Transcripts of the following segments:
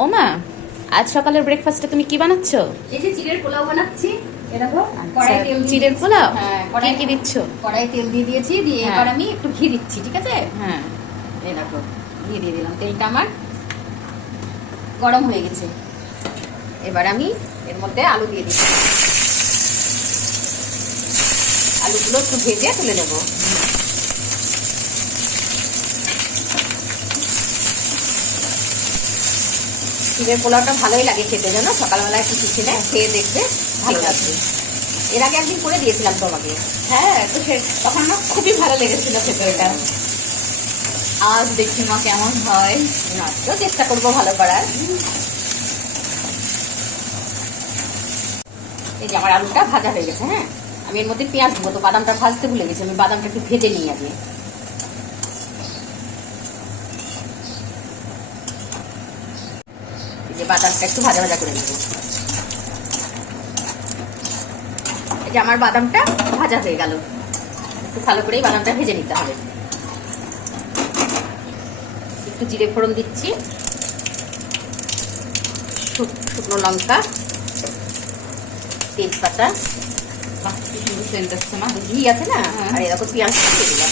ও মা, আজ সকালের ব্রেকফাস্টে তুমি কি বানাচ্ছ? এই যে চিড়ের পোলাও বানাচ্ছি। এ দেখো কড়াই তেল, চিড়ের পোলাও। হ্যাঁ, কি কি দিচ্ছ? কড়াই তেল দিয়ে দিয়েছি, দিয়ে হ্যাঁ। এবার আমি একটু ঘি দিচ্ছি, ঠিক আছে? হ্যাঁ, এই দেখো ঘি দিয়ে দিলাম, তেলটা আমার গরম হয়ে গেছে। এবার আমি এর মধ্যে আলু দিয়ে দিচ্ছি। আলুগুলো একটু ভেজে তুলে নেবো। চিড়ের পোলাওটা ভালোই লাগে খেতে, জানো, সকালবেলায় একটু টিফিনে খেয়ে দেখবে, ভালো লাগবে। এর আগে একদিন করে দিয়েছিলাম তোমাকে। হ্যাঁ, তো তখন আমার খুবই ভালো লেগেছিল খেতে এটা। আজ দেখি মা কেমন হয়। না, তো চেষ্টা করবো ভালো করার। এই যে আমার আলুটা ভাজা হয়ে গেছে। হ্যাঁ, আমি এর মধ্যে পেঁয়াজ দেবো, তো বাদামটা ভাজতে ভুলে গেছি, আমি বাদামটা একটু ভেজে নিই আগে। এই যে বাদামটা একটু ভাজা ভাজা করে নেব। এই যে আমার বাদামটা ভাজা হয়ে গেল, একটু ভালো করেই বাদামটা ভেজে নিতে হবে। একটু জিরে ফোড়ন দিচ্ছি, শুকনো লঙ্কা, তেজপাতা, কি সুন্দর সেন্ট আসছে মা। ঘি আছে না, আর এরকম পেঁয়াজ দিয়ে দিলাম।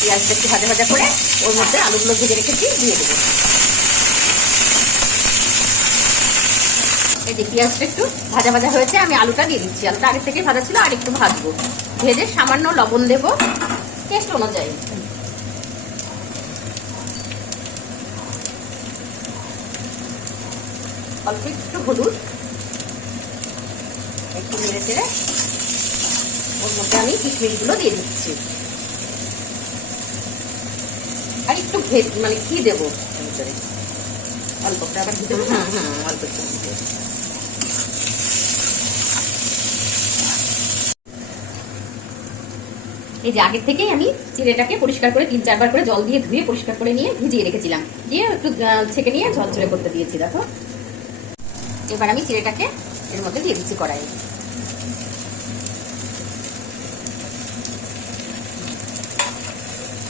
পেঁয়াজটা একটু ভাজা ভাজা করে ওর মধ্যে আলুগুলো ভেজে রেখেছি দিয়ে দেবো। এই যে পেঁয়াজটা একটু ভাজা ভাজা হয়েছে, আমি আলুটা দিয়ে দিচ্ছি। আলুটা আগে থেকে ভাজা ছিল, আর একটু ভাজবো। ভেজে সামান্য লবণ দেবো টেস্ট অনুযায়ী। অল্প একটু হলুদ, একটু নেড়ে চেড়ে ওর মধ্যে আমি কিশমিশগুলো দিয়ে দিচ্ছি। আর একটু মানে ঘি দেবো এর ভিতরে, অল্পটা আবার ঘি দেবো। অল্প একটু ঘি দেবো। এই যে আগের থেকেই আমি চিড়েটাকে পরিষ্কার করে 3-4 বার করে জল দিয়ে ধুয়ে পরিষ্কার করে নিয়ে ভিজিয়ে রেখেছিলাম, দিয়ে একটু ছেঁকে নিয়ে ঝরঝরে করতে দিয়েছি। দেখো, এবার আমি চিড়েটাকে এর মধ্যে দিয়ে দিচ্ছি কড়াইয়ে।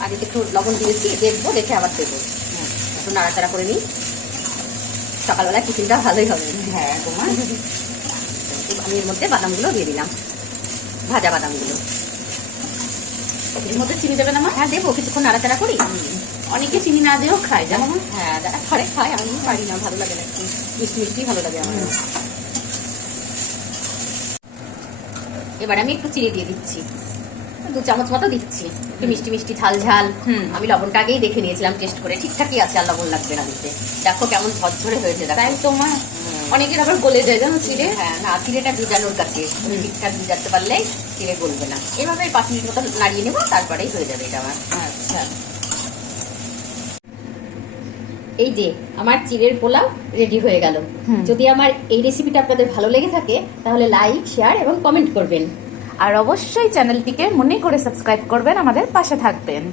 আগে একটু লবণ দিয়েছি, দেখবো, দেখে আবার দেবো। একটু নাড়াচাড়া করে নিই, সকালবেলা টিফিনটা ভালোই হবে। হ্যাঁ তোমার। আমি এর মধ্যে বাদামগুলো দিয়ে দিলাম, ভাজা বাদামগুলো। এর মধ্যে চিনি দেবে না মা? হ্যাঁ দেবো, কিছুক্ষণ নাড়াচাড়া করি। অনেকে চিনি না দিয়েও খায়, জানো মা? হ্যাঁ, যারা ঘরে খায়, আমি পারি না, ভালো লাগে না, একটু মিষ্টি মিষ্টি ভালো লাগে আমার। এবার আমি একটু চিনি দিয়ে দিচ্ছি, 2 চামচ মতো দিচ্ছি, একটু মিষ্টি মিষ্টি ঝাল ঝাল। আমি লবণটা আগেই দেখে নিয়েছিলাম টেস্ট করে, ঠিকঠাকই আছে, আর লবণ লাগবে না দিতে। দেখো কেমন ঝরঝরে হয়েছে। তাই তোমার অনেকের আবার গলে যায়, জানো চিড়ে। হ্যাঁ, না, চিড়েটা ভিজানোর কাছে, ঠিকঠাক ভিজাতে পারলে চিড়ে গলবে না। এভাবে 5 মিনিট মতো নাড়িয়ে নেবো, তারপরেই হয়ে যাবে এটা আমার। আচ্ছা, এই যে আমার চিড়ের পোলাও রেডি হয়ে গেল। যদি আমার এই রেসিপিটা আপনাদের ভালো লেগে থাকে, তাহলে লাইক, শেয়ার এবং কমেন্ট করবেন। আর অবশ্যই চ্যানেলটিকে মনে করে সাবস্ক্রাইব করবেন, আমাদের পাশে থাকবেন।